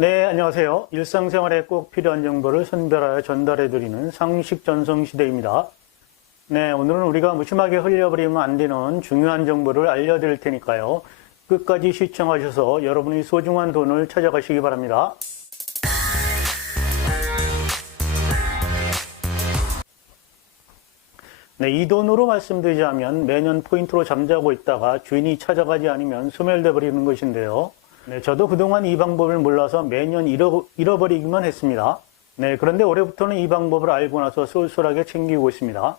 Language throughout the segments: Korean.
네, 안녕하세요. 일상생활에 꼭 필요한 정보를 선별하여 전달해드리는 상식 전송 시대입니다. 네, 오늘은 우리가 무심하게 흘려버리면 안 되는 중요한 정보를 알려드릴 테니까요. 끝까지 시청하셔서 여러분의 소중한 돈을 찾아가시기 바랍니다. 네, 이 돈으로 말씀드리자면 매년 포인트로 잠자고 있다가 주인이 찾아가지 않으면 소멸돼 버리는 것인데요. 네, 저도 그동안 이 방법을 몰라서 매년 잃어, 잃어버리기만 했습니다. 네, 그런데 올해부터는 이 방법을 알고 나서 쏠쏠하게 챙기고 있습니다.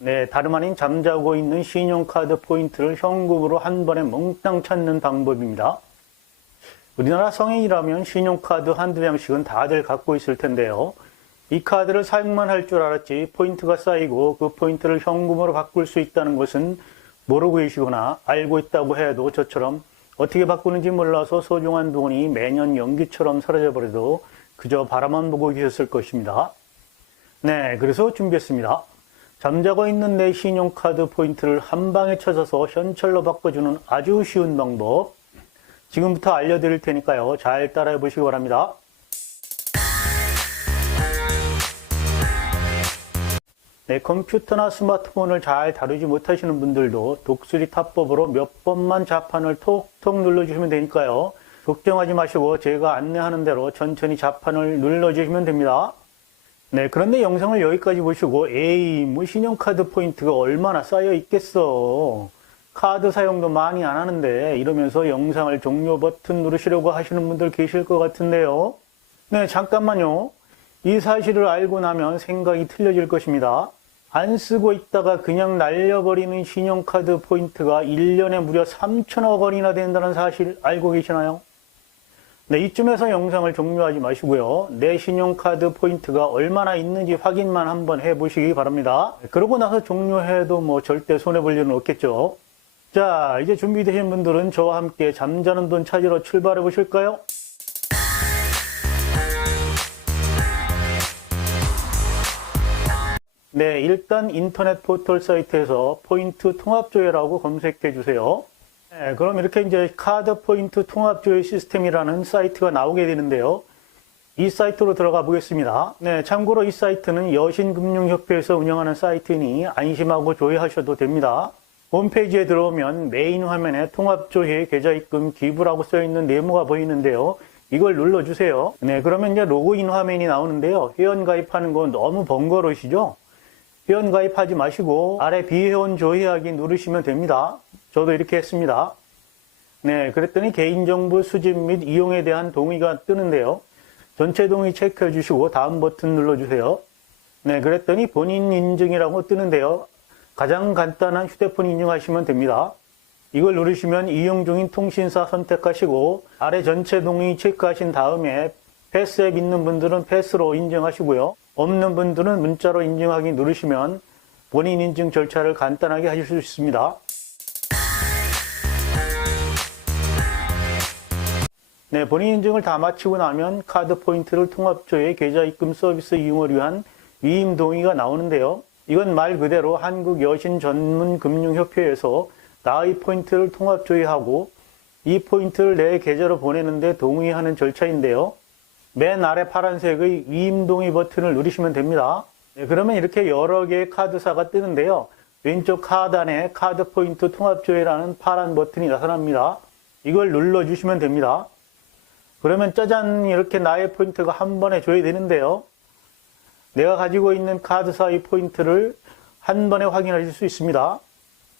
네, 다름 아닌 잠자고 있는 신용카드 포인트를 현금으로 한 번에 몽땅 찾는 방법입니다. 우리나라 성인이라면 신용카드 한두 장씩은 다들 갖고 있을 텐데요. 이 카드를 사용만 할 줄 알았지 포인트가 쌓이고 그 포인트를 현금으로 바꿀 수 있다는 것은 모르고 계시거나 알고 있다고 해도 저처럼 어떻게 바꾸는지 몰라서 소중한 돈이 매년 연기처럼 사라져버려도 그저 바라만 보고 계셨을 것입니다. 네, 그래서 준비했습니다. 잠자고 있는 내 신용카드 포인트를 한 방에 찾아서 현찰로 바꿔주는 아주 쉬운 방법. 지금부터 알려드릴 테니까요. 잘 따라해 보시기 바랍니다. 네, 컴퓨터나 스마트폰을 잘 다루지 못하시는 분들도 독수리 타법으로 몇 번만 자판을 톡톡 눌러주시면 되니까요. 걱정하지 마시고 제가 안내하는 대로 천천히 자판을 눌러주시면 됩니다. 네, 그런데 영상을 여기까지 보시고, 에이, 뭐 신용카드 포인트가 얼마나 쌓여 있겠어. 카드 사용도 많이 안 하는데, 이러면서 영상을 종료 버튼 누르시려고 하시는 분들 계실 것 같은데요. 네, 잠깐만요. 이 사실을 알고 나면 생각이 틀려질 것입니다. 안 쓰고 있다가 그냥 날려버리는 신용카드 포인트가 1년에 무려 3천억 원이나 된다는 사실 알고 계시나요? 네, 이쯤에서 영상을 종료하지 마시고요. 내 신용카드 포인트가 얼마나 있는지 확인만 한번 해보시기 바랍니다. 그러고 나서 종료해도 뭐 절대 손해볼 일은 없겠죠. 자, 이제 준비되신 분들은 저와 함께 잠자는 돈 찾으러 출발해 보실까요? 네, 일단 인터넷 포털 사이트에서 포인트 통합조회라고 검색해 주세요. 네, 그럼 이렇게 이제 카드 포인트 통합조회 시스템이라는 사이트가 나오게 되는데요. 이 사이트로 들어가 보겠습니다. 네, 참고로 이 사이트는 여신금융협회에서 운영하는 사이트이니 안심하고 조회하셔도 됩니다. 홈페이지에 들어오면 메인 화면에 통합조회 계좌입금 기부라고 써 있는 네모가 보이는데요. 이걸 눌러주세요. 네, 그러면 이제 로그인 화면이 나오는데요. 회원 가입하는 건 너무 번거로우시죠? 회원 가입하지 마시고 아래 비회원 조회하기 누르시면 됩니다. 저도 이렇게 했습니다. 네, 그랬더니 개인정보 수집 및 이용에 대한 동의가 뜨는데요. 전체 동의 체크해 주시고 다음 버튼 눌러주세요. 네, 그랬더니 본인 인증이라고 뜨는데요. 가장 간단한 휴대폰 인증하시면 됩니다. 이걸 누르시면 이용 중인 통신사 선택하시고 아래 전체 동의 체크하신 다음에 패스앱 있는 분들은 패스로 인증하시고요. 없는 분들은 문자로 인증하기 누르시면 본인 인증 절차를 간단하게 하실 수 있습니다. 네, 본인 인증을 다 마치고 나면 카드 포인트를 통합조회 계좌 입금 서비스 이용을 위한 위임 동의가 나오는데요. 이건 말 그대로 한국 여신 전문 금융협회에서 나의 포인트를 통합조회하고 이 포인트를 내 계좌로 보내는데 동의하는 절차인데요. 맨 아래 파란색의 위임 동의 버튼을 누르시면 됩니다. 네, 그러면 이렇게 여러 개의 카드사가 뜨는데요. 왼쪽 하단에 카드 포인트 통합조회라는 파란 버튼이 나타납니다. 이걸 눌러주시면 됩니다. 그러면 짜잔 이렇게 나의 포인트가 한 번에 조회되는데요. 내가 가지고 있는 카드사의 포인트를 한 번에 확인하실 수 있습니다.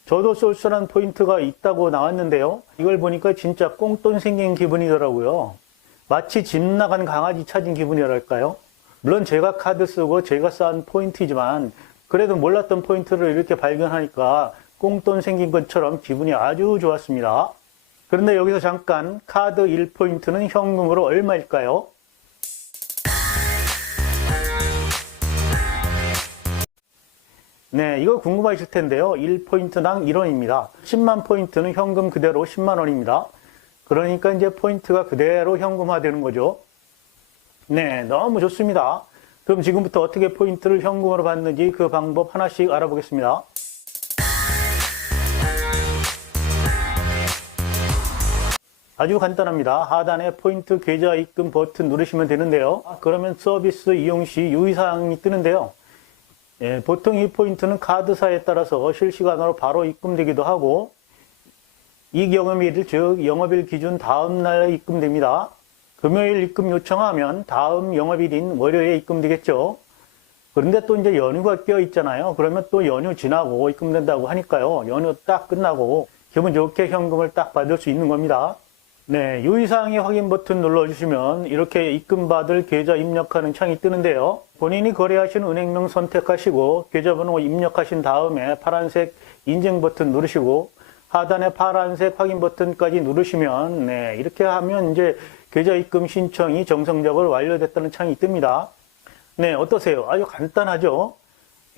저도 쏠쏠한 포인트가 있다고 나왔는데요. 이걸 보니까 진짜 꽁돈 생긴 기분이더라고요. 마치 집 나간 강아지 찾은 기분이랄까요? 물론 제가 카드 쓰고 제가 쌓은 포인트이지만 그래도 몰랐던 포인트를 이렇게 발견하니까 꽁돈 생긴 것처럼 기분이 아주 좋았습니다. 그런데 여기서 잠깐 카드 1포인트는 현금으로 얼마일까요? 네, 이거 궁금하실 텐데요. 1포인트당 1원입니다. 10만 포인트는 현금 그대로 10만 원입니다. 그러니까 이제 포인트가 그대로 현금화 되는 거죠. 네, 너무 좋습니다. 그럼 지금부터 어떻게 포인트를 현금으로 받는지 그 방법 하나씩 알아보겠습니다. 아주 간단합니다. 하단에 포인트 계좌 입금 버튼 누르시면 되는데요. 아, 그러면 서비스 이용 시 유의사항이 뜨는데요. 예, 보통 이 포인트는 카드사에 따라서 실시간으로 바로 입금되기도 하고 이 경험일 즉 영업일 기준 다음 날 입금됩니다. 금요일 입금 요청하면 다음 영업일인 월요일에 입금되겠죠. 그런데 또 이제 연휴가 껴 있잖아요. 그러면 또 연휴 지나고 입금된다고 하니까요. 연휴 딱 끝나고 기분 좋게 현금을 딱 받을 수 있는 겁니다. 네, 유의사항의 확인 버튼 눌러주시면 이렇게 입금받을 계좌 입력하는 창이 뜨는데요. 본인이 거래하신 은행명 선택하시고 계좌번호 입력하신 다음에 파란색 인증 버튼 누르시고 하단에 파란색 확인 버튼까지 누르시면 네, 이렇게 하면 이제 계좌 입금 신청이 정상적으로 완료됐다는 창이 뜹니다. 네, 어떠세요? 아주 간단하죠?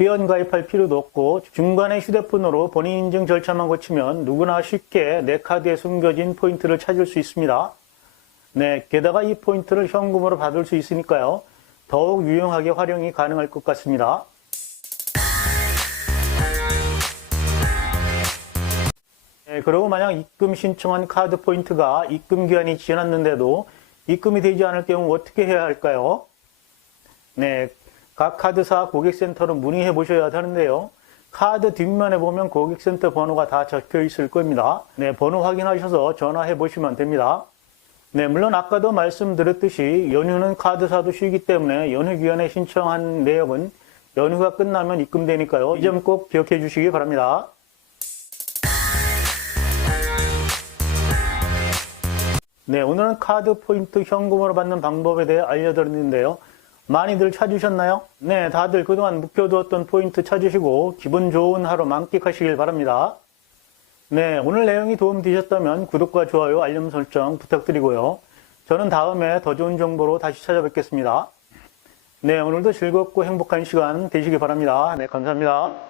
회원 가입할 필요도 없고 중간에 휴대폰으로 본인 인증 절차만 거치면 누구나 쉽게 내 카드에 숨겨진 포인트를 찾을 수 있습니다. 네, 게다가 이 포인트를 현금으로 받을 수 있으니까요. 더욱 유용하게 활용이 가능할 것 같습니다. 네, 그리고 만약 입금 신청한 카드 포인트가 입금 기한이 지났는데도 입금이 되지 않을 경우 어떻게 해야 할까요? 네, 각 카드사 고객센터로 문의해 보셔야 하는데요. 카드 뒷면에 보면 고객센터 번호가 다 적혀 있을 겁니다. 네, 번호 확인하셔서 전화해 보시면 됩니다. 네, 물론 아까도 말씀드렸듯이 연휴는 카드사도 쉬기 때문에 연휴 기간에 신청한 내역은 연휴가 끝나면 입금되니까요. 이 점 꼭 기억해 주시기 바랍니다. 네, 오늘은 카드 포인트 현금으로 받는 방법에 대해 알려드렸는데요. 많이들 찾으셨나요? 네, 다들 그동안 묵혀두었던 포인트 찾으시고 기분 좋은 하루 만끽하시길 바랍니다. 네, 오늘 내용이 도움되셨다면 구독과 좋아요, 알림 설정 부탁드리고요. 저는 다음에 더 좋은 정보로 다시 찾아뵙겠습니다. 네, 오늘도 즐겁고 행복한 시간 되시기 바랍니다. 네, 감사합니다.